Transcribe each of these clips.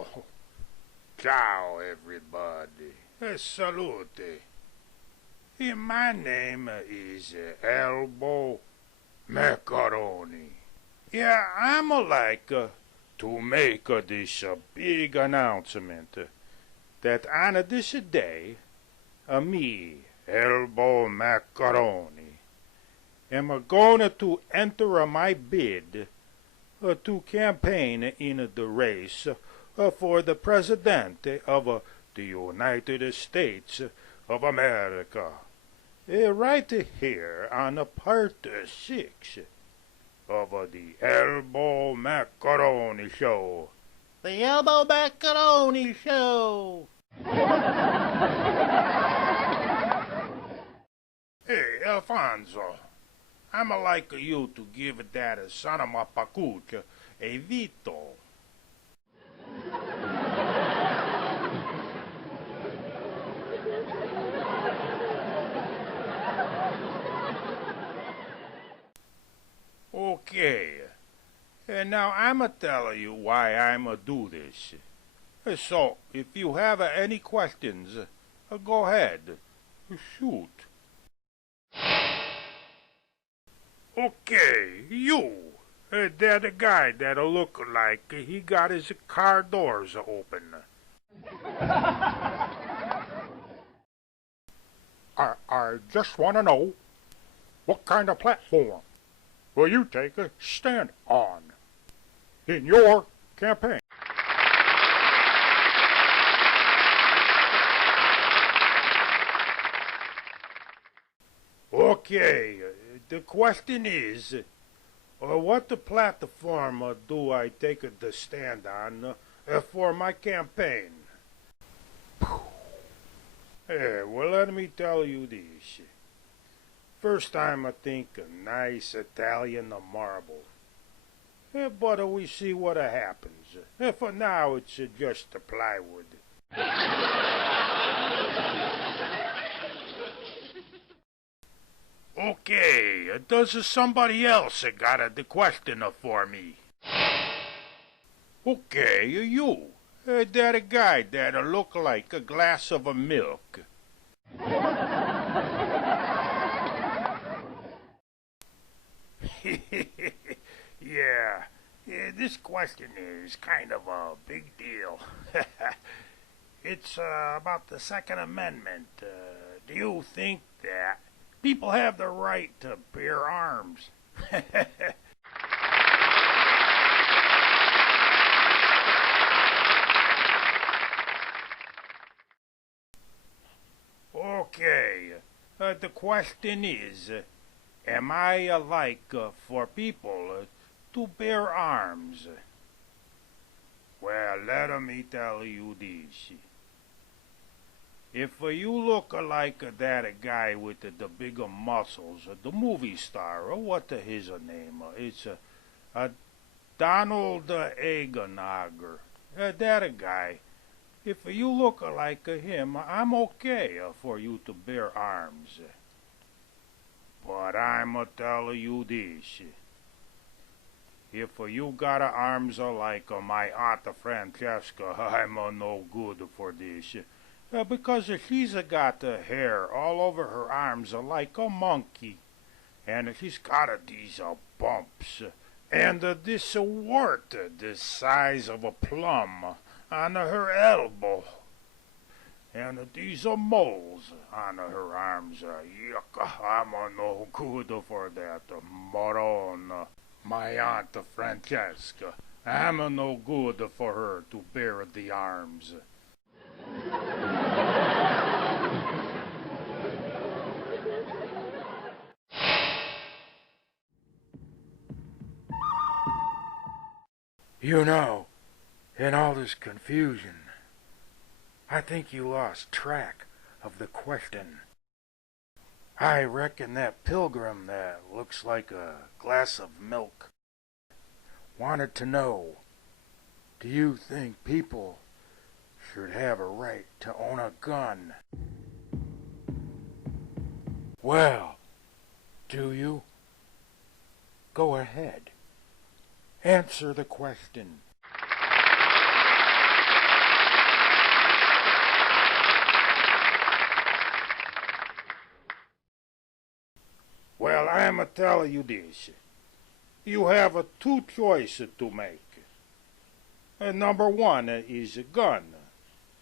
Alfonso. Ciao, everybody. Salute. My name is Elbow Macaroni. Yeah, I'm like to make this big announcement that on this day, me, Elbow Macaroni, am going to enter my bid to campaign in the race for the President of the United States of America. Right here on part 6 of the Elbow Macaroni Show. The Elbow Macaroni Show! Hey, Alfonso, I'm like you to give that son of a pacuch a veto. Okay, and now I'm tell you why I'm do this. So, if you have any questions, go ahead, shoot. Okay, you. That guy that'll look like he got his car doors open. I just want to know, what kind of platform will you take a stand on in your campaign? Okay, the question is, what platform do I take the stand on for my campaign? Well, let me tell you this. First time I think a nice Italian marble. But we see what happens. For now, it's just plywood. Okay, does somebody else got the question for me? Okay, you. That guy that look like a glass of milk. Yeah, this question is kind of a big deal. It's about the Second Amendment. Do you think that people have the right to bear arms? Okay, the question is, am I like for people to bear arms? Well, let me tell you this. If you look like that guy with the bigger muscles, the movie star, what his name? It's Donald Egenhager. That guy. If you look like him, I'm okay for you to bear arms. But I'm tell you this. If you got arms like my Aunt Francesca, I'm no good for this. Because she's got hair all over her arms like a monkey. And she's got these bumps. And this wart the size of a plum on her elbow. And these moles on her arms. Yuck, I'm no good for that. Moron. My Aunt Francesca. I'm no good for her to bear the arms. You know, in all this confusion, I think you lost track of the question. I reckon that pilgrim that looks like a glass of milk wanted to know, do you think people should have a right to own a gun? Well, do you? Go ahead. Answer the question. I'm telling you this. You have two choices to make. Number one is a gun,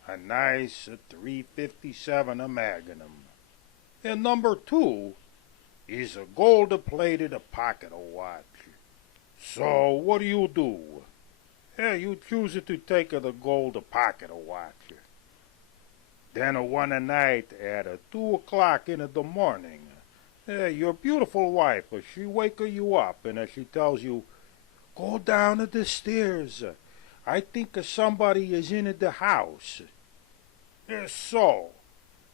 a nice 357 Magnum. And number two is a gold-plated pocket watch. So what do? You choose to take the gold pocket watch. Then one night at 2 o'clock in the morning, your beautiful wife, she wake you up and she tells you, go down the stairs. I think somebody is in the house. So,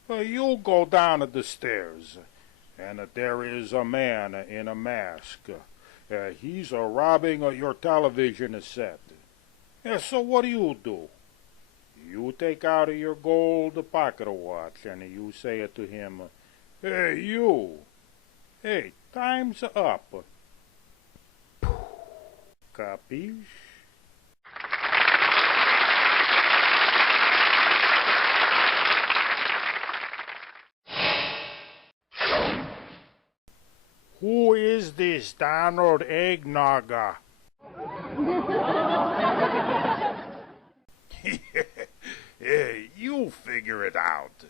you go down the stairs, and there is a man in a mask. He's robbing your television set. So what do? You take out your gold pocket watch and you say to him, hey, you. Hey, time's up. Capiche? Who is this Donald Eggnogger? Hey, you figure it out.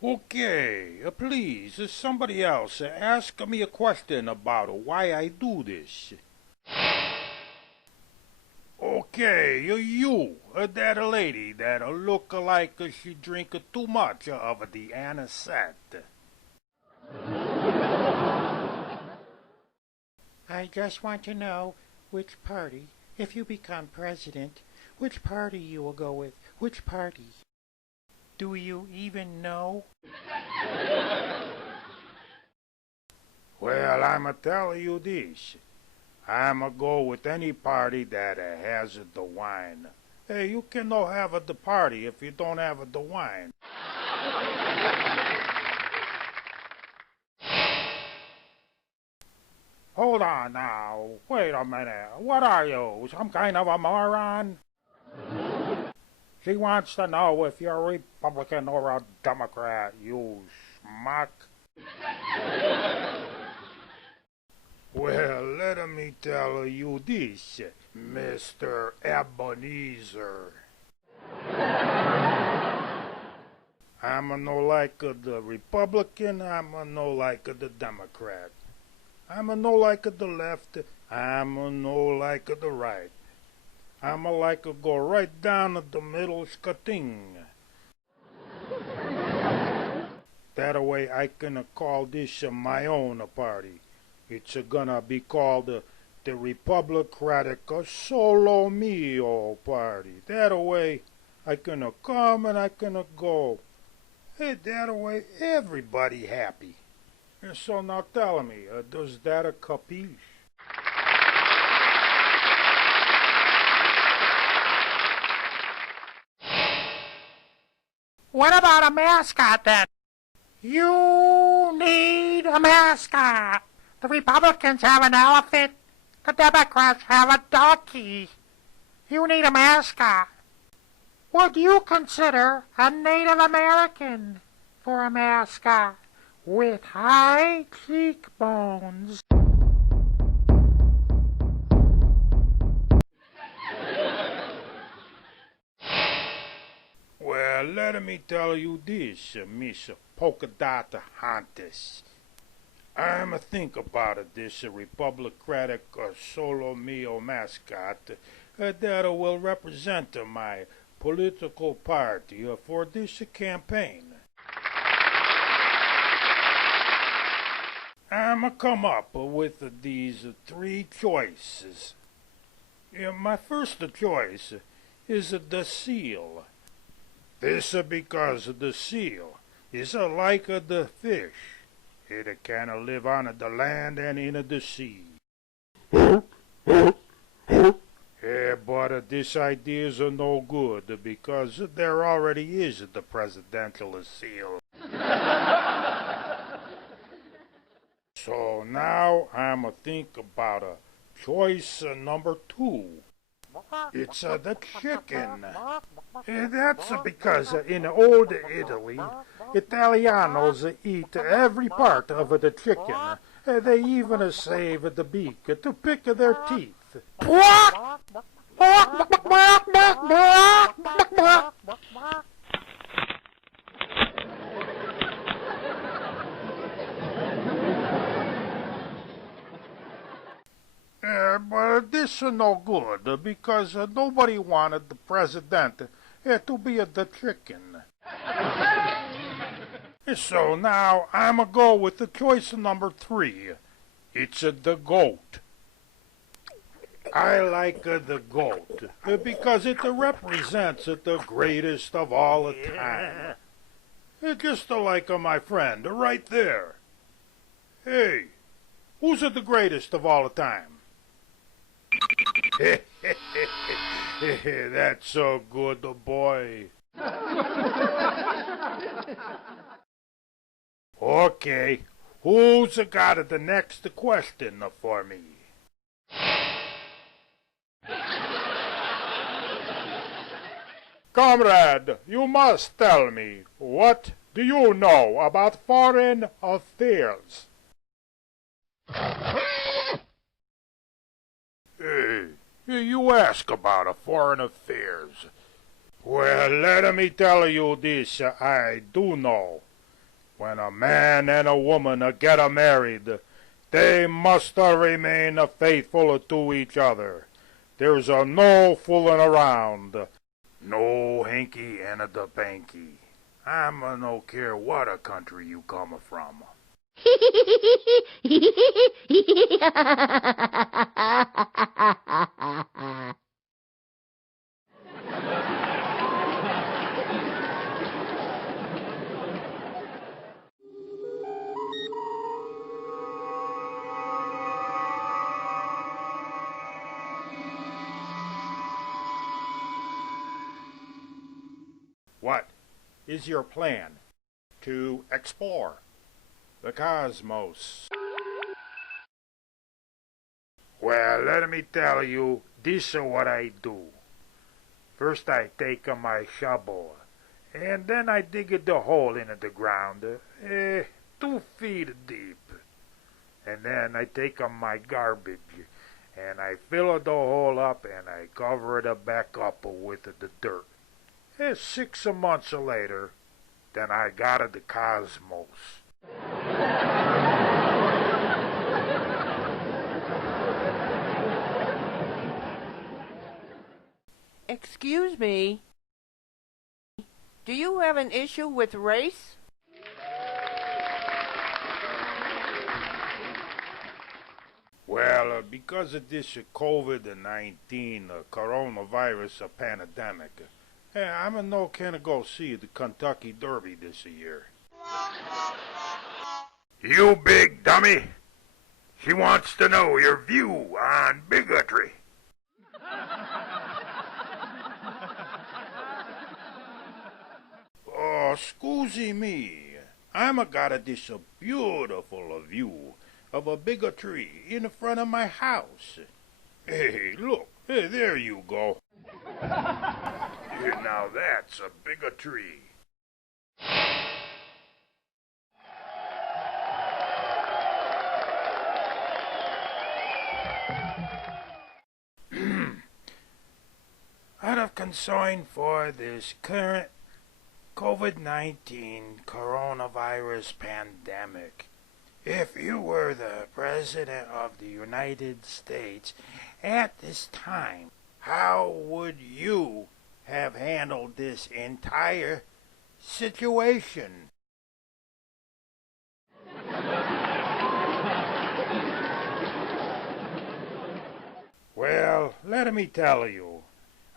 Okay, please, somebody else, ask me a question about why I do this. Okay, you, that lady that look like she drink too much of the anisette. I just want to know which party, if you become president, which party you will go with. Which party? Do you even know? Well, I'm telling you this. I'm go with any party that has the wine. Hey, you cannot have the party if you don't have the wine. Hold on now. Wait a minute. What are you? Some kind of a moron? She wants to know if you're a Republican or a Democrat, you schmuck. Well, let me tell you this, Mr. Ebenezer. I'm no like the Republican, I'm no like the Democrat. I'm no like the left, I'm no like the right. I'm like go right down the middle skating. That way I can call this my own party. It's gonna be called the Republicatic Solo Mio Party. That way I can come and I can go. Hey, that way everybody happy. And so now tell me, does that a capiche? What about a mascot then? You need a mascot. The Republicans have an elephant. The Democrats have a donkey. You need a mascot. Would you consider a Native American for a mascot with high cheekbones? Well, let me tell you this, Miss Polka Dot Hunters. I'm a think about this Republicatic Solo Mio mascot that will represent my political party for this campaign. I'm come up with these three choices. My first choice is the seal. This because the seal is like the fish. It can live on the land and in the sea. Yeah, but this idea is no good because there already is the presidential seal. So now I'm think about choice number two. It's the chicken. That's because in old Italy, Italianos eat every part of the chicken. They even save the beak to pick their teeth. But this is no good because nobody wanted the president to be the chicken. So now I'm a go with the choice number 3. It's the goat. I like the goat because it represents the greatest of all time. Just like my friend right there. Hey, who's the greatest of all time? That's so good, boy. Okay, who's got the next question for me? Comrade, you must tell me, what do you know about foreign affairs? Hey, you ask about foreign affairs. Well, let me tell you this, I do know. When a man and a woman get married, they must remain faithful to each other. There's no fooling around. No hanky and the panky. I'm no care what a country you come from. What is your plan to explore the cosmos? Well, let me tell you, this is what I do. First I take my shovel, and then I dig the hole in the ground, 2 feet deep. And then I take my garbage, and I fill the hole up, and I cover it back up with the dirt. 6 months later, then I got the cosmos. Excuse me. Do you have an issue with race? Well, because of this COVID-19 coronavirus pandemic, I'm no can go see the Kentucky Derby this year. You big dummy! She wants to know your view on bigotry. Oh, scusi me. I'm got this beautiful view of a bigotry in front of my house. Hey, look, there you go. Now that's a bigotry. Out of concern for this current COVID-19 coronavirus pandemic, if you were the President of the United States at this time, how would you have handled this entire situation? Well, let me tell you,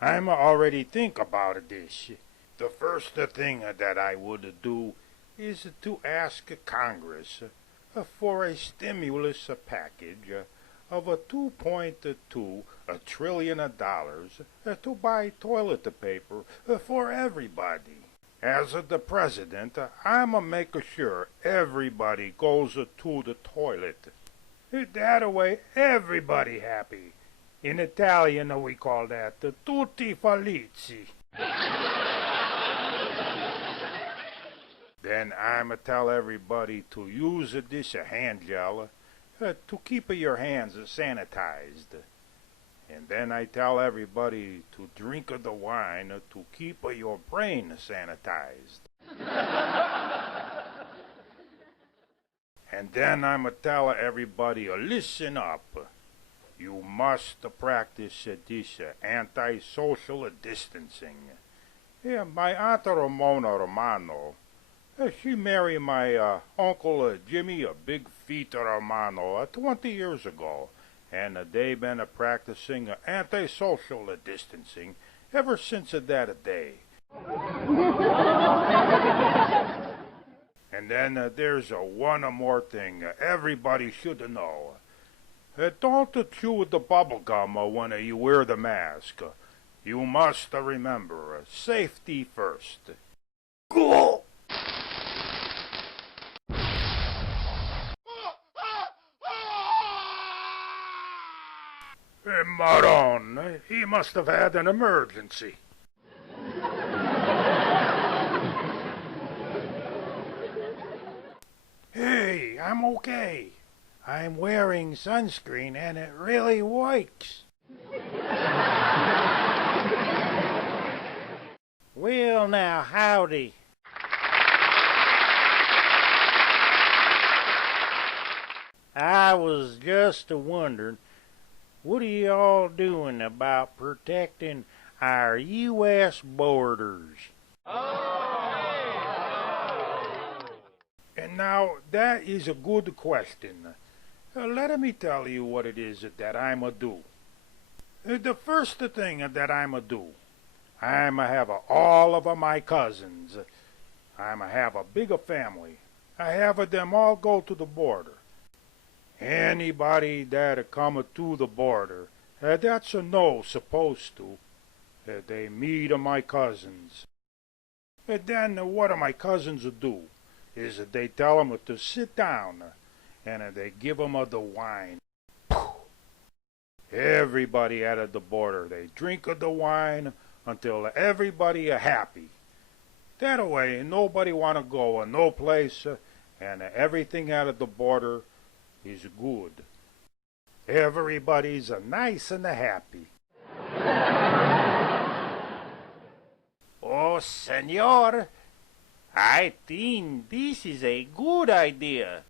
I'm already think about this. The first thing that I would do is to ask Congress for a stimulus package of $2.2 trillion to buy toilet paper for everybody. As the president, I'ma make sure everybody goes to the toilet. That way, everybody happy. In Italian, we call that tutti felici. Then I'ma tell everybody to use this hand gel to keep your hands sanitized. And then I tell everybody to drink the wine to keep your brain sanitized. And then I'ma tell everybody, listen up. You must practice this anti-social distancing. Yeah, my Aunt Ramona Romano, she married my Uncle Jimmy, a Big Feet Romano, 20 years ago. And they've been practicing anti-social distancing ever since that day. And then there's one more thing everybody should know. Don't chew the bubble gum when you wear the mask. You must remember, safety first. Go! Moron, he must have had an emergency. Hey, I'm okay. I'm wearing sunscreen and it really works. Well, now, howdy. I was just wondering, what are y'all doing about protecting our U.S. borders? And now, that is a good question. Let me tell you what it is that I'ma do. The first thing that I'ma do, I'ma have all of my cousins. I'ma have a bigger family. I have them all go to the border. Anybody that come to the border, that's a no supposed to. They meet my cousins. And then what my cousins do is they tell them to sit down, and they give them the wine. Everybody at the border, they drink the wine until everybody happy. That way, nobody want to go no place, and everything at the border is good. Everybody's nice and happy. Oh, senor, I think this is a good idea.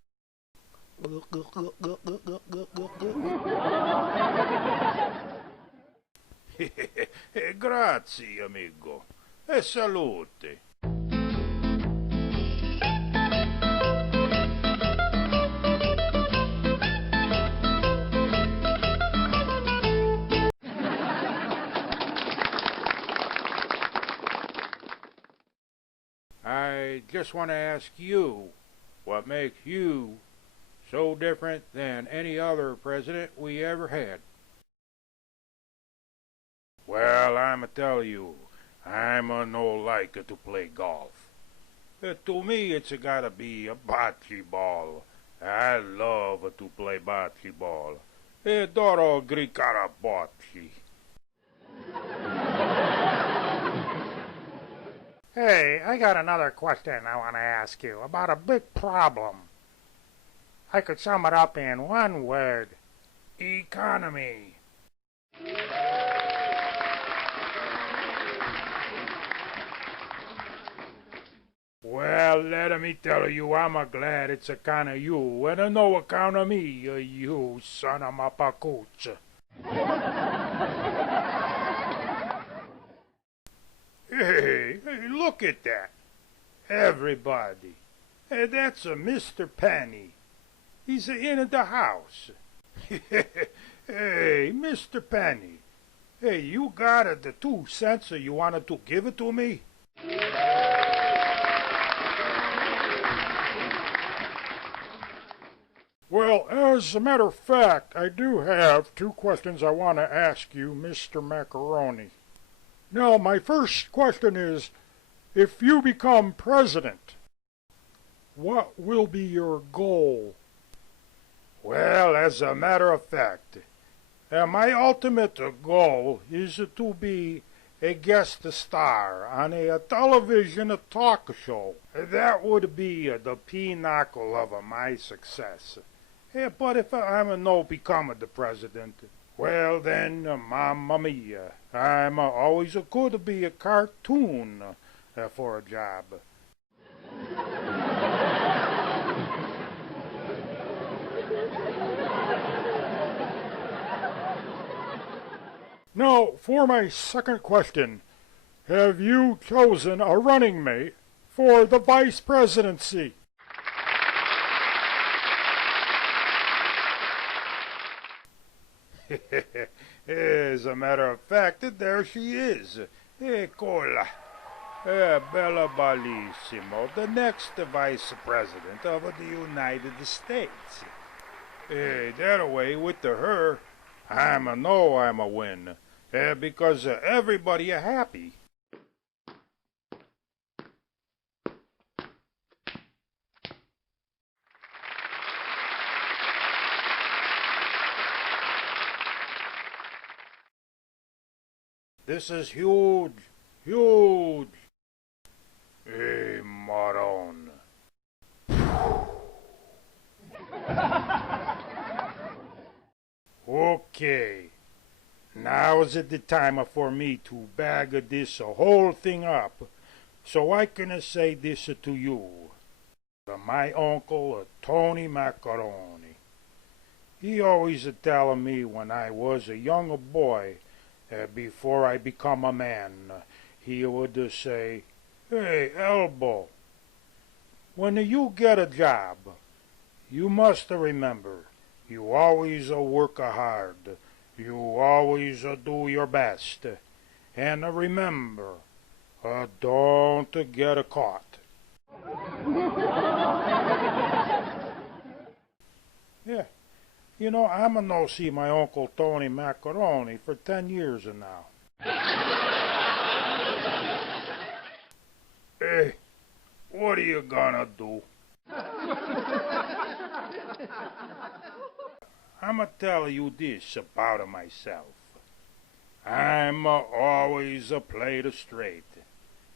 Grazie, amigo. E salute. I just want to ask you, what makes you so different than any other president we ever had? Well, I'ma tell you, I'm no like to play golf. To me, it's gotta be a bocce ball. I love to play bocce ball. Adoro giocare a bocce. Hey, I got another question I want to ask you about a big problem. I could sum it up in one word. Economy. Well, let me tell you, I'm glad it's a kind of you, and no account of me, you son of a pacuch. Hey, look at that. Everybody. Hey, that's Mr. Penny. He's in the house. Hey, Mr. Penny. Hey, you got the 2 cents you wanted to give it to me? Well, as a matter of fact, I do have 2 questions I want to ask you, Mr. Macaroni. Now, my first question is, if you become president, what will be your goal? Well, as a matter of fact, My ultimate goal is to be a guest star on a television talk show. That would be the pinnacle of my success. But if I'm no become the president, well then, mamma mia, I'm always could be a cartoon for a job. Now, for my second question, have you chosen a running mate for the vice presidency? As a matter of fact, there she is. Eccola. Bella Bellissimo, the next vice president of the United States. That way, with her, I'm a win. Because everybody happy. This is huge, huge. Hey, moron. Okay. Now is the time for me to bag this whole thing up, so I can say this to you. My uncle, Tony Macaroni. He always tell me when I was a young boy, before I become a man, he would say, "Hey, Elbow, when you get a job, you must remember, you always work hard. You always do your best. And remember, don't get caught." Yeah, I'm no see my Uncle Tony Macaroni for 10 years now. Hey, what are you gonna do? I'ma tell you this about myself. I'm always played straight.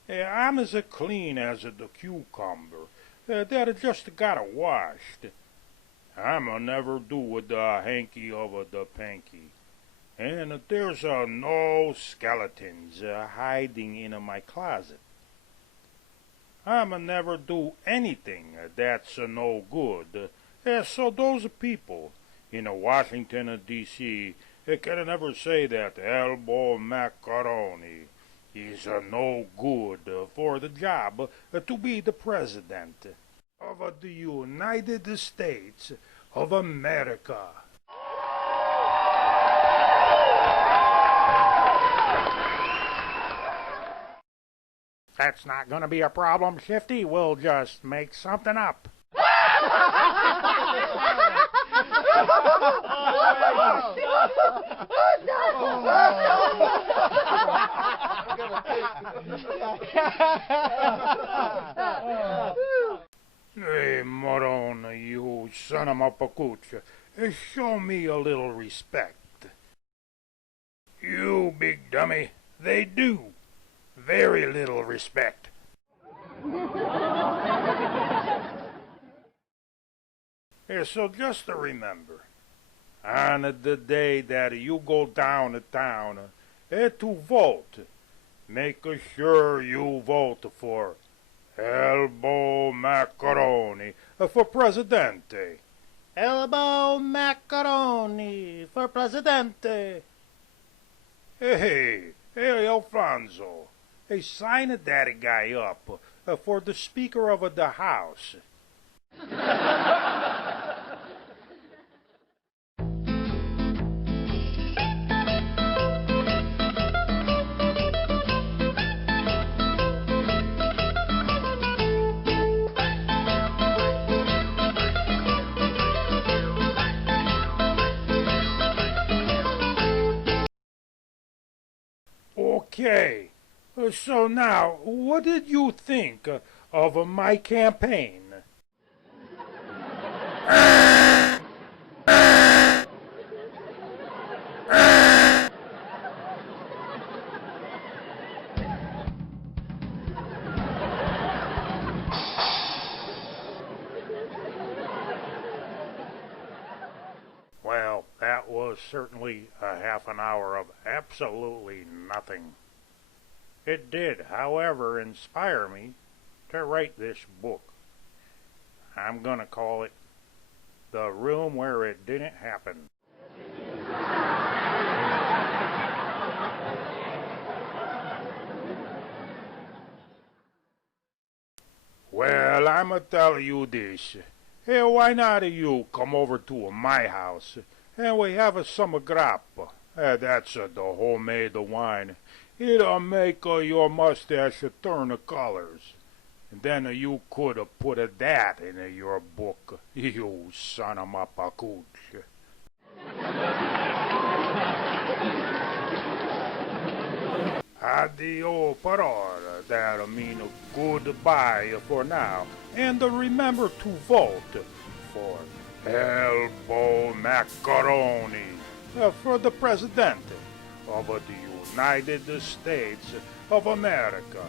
I'm as clean as the cucumber that just got washed. I'ma never do with the hanky over the panky. And there's no skeletons hiding in my closet. I'ma never do anything that's no good. So those people in Washington, D.C. can never say that Elbow Macaroni is no good for the job to be the president of the United States of America. That's not gonna be a problem, Shifty. We'll just make something up. Hey, moron, you son of a pacuch. Show me a little respect. You big dummy, they do. Very little respect. So just remember, on the day that you go downtown to vote, make sure you vote for Elbow Macaroni for Presidente. Elbow Macaroni for Presidente. Hey, Alfonso. Hey, sign that guy up for the Speaker of the House. Okay, so now, what did you think of my campaign? was certainly a half an hour of absolutely nothing. It did, however, inspire me to write this book. I'm gonna call it The Room Where It Didn't Happen. Well, I'ma tell you this. Hey, why not you come over to my house and we have some grappa? That's the homemade wine. It'll make your mustache turn colors. And then you could put that in your book, you son of a pacooch. Addio parole, that'll mean goodbye for now. And remember to vote for Elbow Macaroni for the President of the United States of America.